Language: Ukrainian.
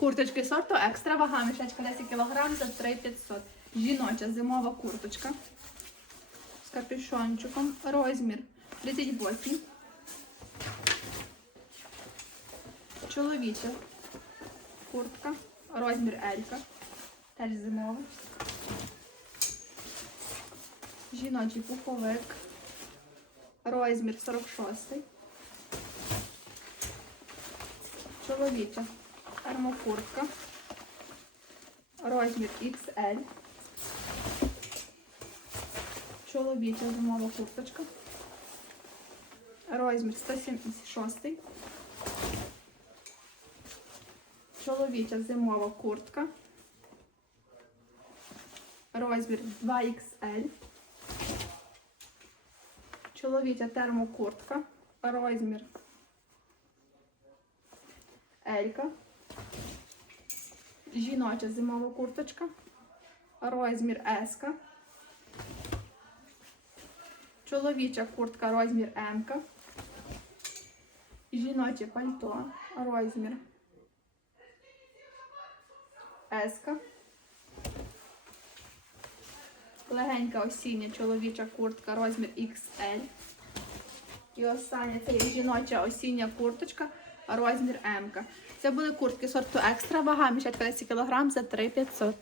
Курточки сорту екстра вага, мішечка 10 кг за 3500. Жіноча зимова курточка з капюшончиком. Розмір 38. Чоловіча куртка. Розмір Елька. Теж зимова. Жіночий пуховик. Розмір 46. Чоловіча термокуртка. Розмір XL. Чоловіча зимова курточка. Розмір 176. Чоловіча зимова куртка. Розмір 2XL. Чоловіча термокуртка. Розмір Елька. Жіноча зимова курточка. Розмір Еска. Чоловіча куртка розмір М. Жіноче пальто. Розмір Еска. Легенька осіння чоловіча куртка розмір XL. І остання це жіноча осіння курточка розмір М. Це були куртки сорту екстра вага, мішать 50 кг за 3500.